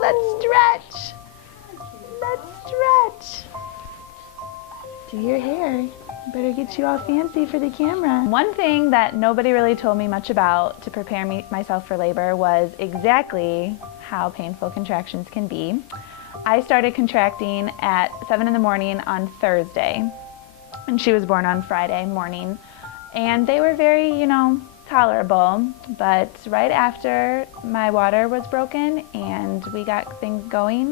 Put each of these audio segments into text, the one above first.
Let's stretch. Let's stretch. Do your hair. Better get you all fancy for the camera. One thing that nobody really told me much about to prepare myself for labor was exactly how painful contractions can be. I started contracting at 7 in the morning on Thursday, and she was born on Friday morning. And they were very, tolerable, but right after my water was broken and we got things going,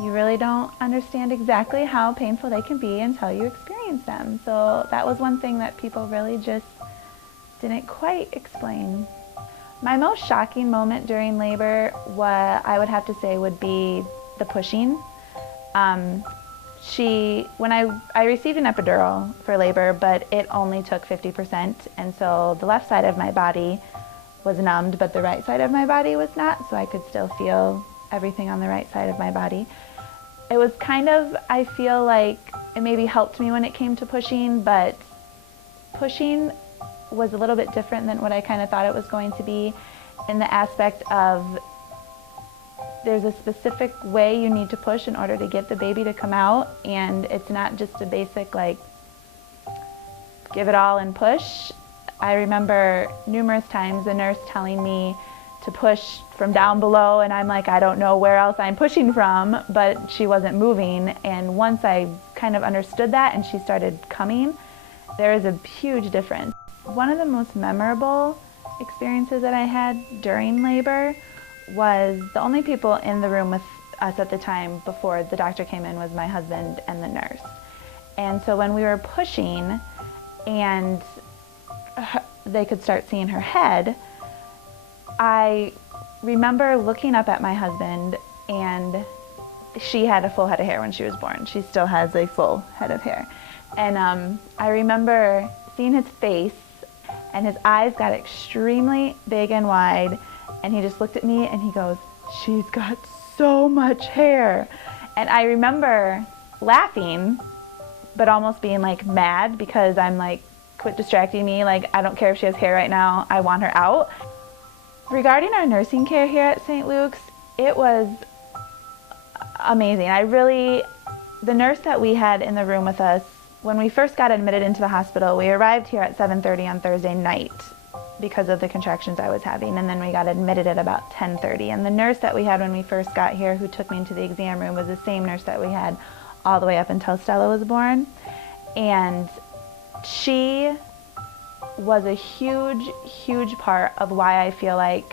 you really don't understand exactly how painful they can be until you experience them. So that was one thing that people really just didn't quite explain. My most shocking moment during labor, what I would have to say would be the pushing. When I received an epidural for labor, but it only took 50%, and so the left side of my body was numbed, but the right side of my body was not, so I could still feel everything on the right side of my body. It was kind of, I feel like it maybe helped me when it came to pushing, but pushing was a little bit different than what I kind of thought it was going to be, in the aspect of there's a specific way you need to push in order to get the baby to come out, and it's not just a basic like give it all and push. I remember numerous times the nurse telling me to push from down below, and I'm like, I don't know where else I'm pushing from, but she wasn't moving. And once I kind of understood that and she started coming, there is a huge difference. One of the most memorable experiences that I had during labor was the only people in the room with us at the time before the doctor came in was my husband and the nurse. And so when we were pushing and they could start seeing her head, I remember looking up at my husband, and she had a full head of hair when she was born. She still has a full head of hair. And I remember seeing his face, and his eyes got extremely big and wide, and he just looked at me and he goes, "She's got so much hair." And I remember laughing, but almost being like mad, because I'm like, quit distracting me, like I don't care if she has hair right now, I want her out. Regarding our nursing care here at St. Luke's, it was amazing. The nurse that we had in the room with us, when we first got admitted into the hospital, we arrived here at 7:30 on Thursday night because of the contractions I was having, and then we got admitted at about 10:30. And the nurse that we had when we first got here, who took me into the exam room, was the same nurse that we had all the way up until Stella was born. And she was a huge, huge part of why I feel like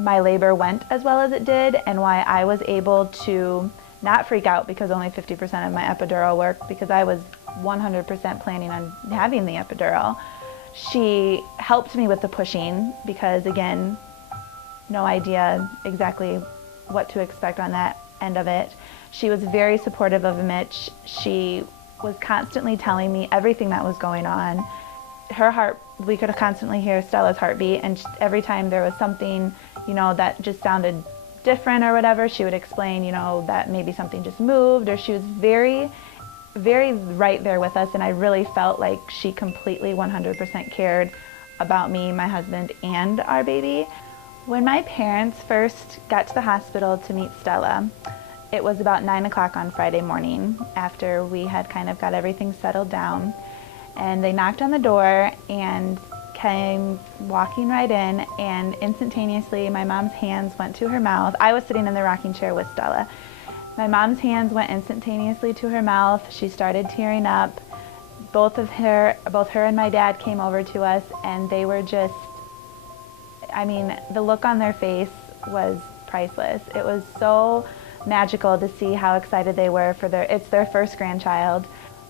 my labor went as well as it did, and why I was able to not freak out because only 50% of my epidural worked, because I was 100% planning on having the epidural. She helped me with the pushing because, again, no idea exactly what to expect on that end of it. She was very supportive of Mitch. She was constantly telling me everything that was going on. Her heart, we could constantly hear Stella's heartbeat, and every time there was something, that just sounded different or whatever, she would explain, that maybe something just moved, or she was very, very right there with us, and I really felt like she completely 100% cared about me, my husband, and our baby. When my parents first got to the hospital to meet Stella, it was about 9 o'clock on Friday morning, after we had kind of got everything settled down. And they knocked on the door and came walking right in, and instantaneously my mom's hands went to her mouth. I was sitting in the rocking chair with Stella. My mom's hands went instantaneously to her mouth. She started tearing up. Both her and my dad came over to us, and they were just, the look on their face was priceless. It was so magical to see how excited they were for it's their first grandchild.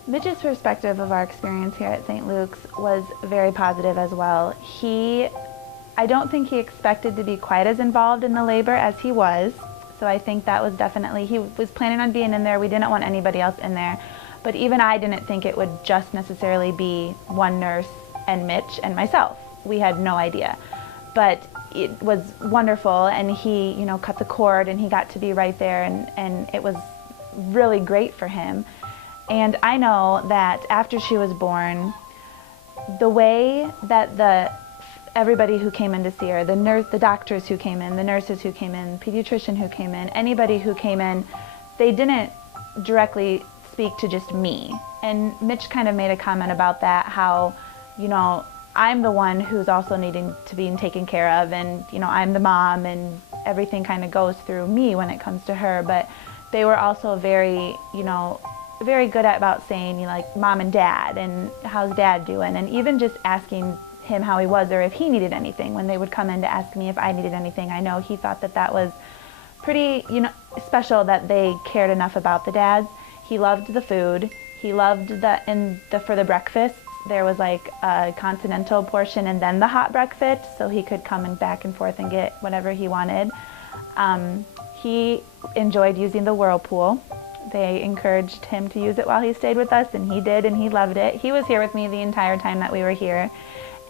Mitch's perspective of our experience here at St. Luke's was very positive as well. I don't think he expected to be quite as involved in the labor as he was, so I think that was definitely, he was planning on being in there. We didn't want anybody else in there, but even I didn't think it would just necessarily be one nurse and Mitch and myself. We had no idea, but it was wonderful, and he, cut the cord, and he got to be right there, and it was really great for him. And I know that after she was born, the way that everybody who came in to see her, the doctors who came in, the nurses who came in, pediatrician who came in, anybody who came in, they didn't directly speak to just me. And Mitch kind of made a comment about that, how, you know, I'm the one who's also needing to be taken care of, and, you know, I'm the mom, and everything kind of goes through me when it comes to her. But they were also very, you know, very good at about saying, you know, like, mom and dad, and how's dad doing, and even just asking him how he was or if he needed anything. When they would come in to ask me if I needed anything, I know he thought that that was pretty, you know, special that they cared enough about the dads. He loved the food. He loved for the breakfast, there was like a continental portion and then the hot breakfast, so he could come and back and forth and get whatever he wanted. He enjoyed using the whirlpool. They encouraged him to use it while he stayed with us, and he did, and he loved it. He was here with me the entire time that we were here,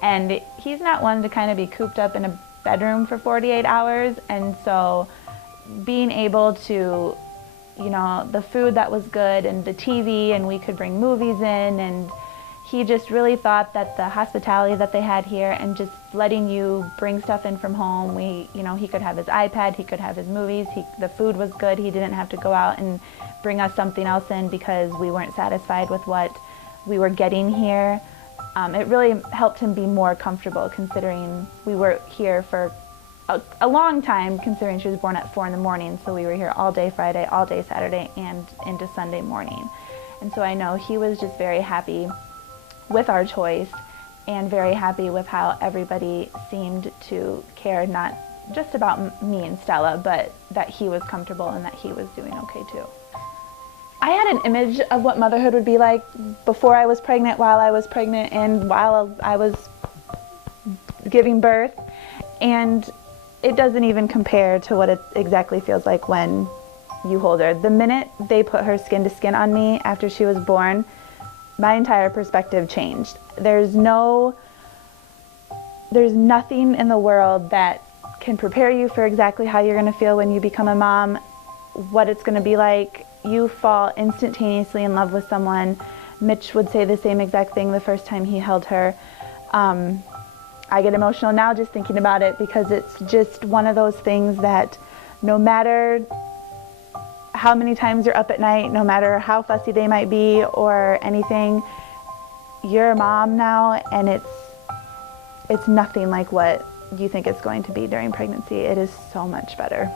and he's not one to kind of be cooped up in a bedroom for 48 hours, and so being able to, you know, the food that was good and the TV, and we could bring movies in, and he just really thought that the hospitality that they had here and just letting you bring stuff in from home, you know, he could have his iPad, he could have his movies, the food was good, he didn't have to go out and bring us something else in because we weren't satisfied with what we were getting here. It really helped him be more comfortable, considering we were here for a long time, considering she was born at 4 in the morning, so we were here all day Friday, all day Saturday, and into Sunday morning. And so I know he was just very happy with our choice and very happy with how everybody seemed to care, not just about me and Stella, but that he was comfortable and that he was doing okay too. I had an image of what motherhood would be like before I was pregnant, while I was pregnant, and while I was giving birth, and it doesn't even compare to what it exactly feels like when you hold her. The minute they put her skin to skin on me after she was born, my entire perspective changed. There's nothing in the world that can prepare you for exactly how you're going to feel when you become a mom, what it's going to be like. You fall instantaneously in love with someone. Mitch would say the same exact thing the first time he held her. I get emotional now just thinking about it, because it's just one of those things that no matter how many times you're up at night, no matter how fussy they might be or anything, you're a mom now, and it's nothing like what you think it's going to be during pregnancy. It is so much better.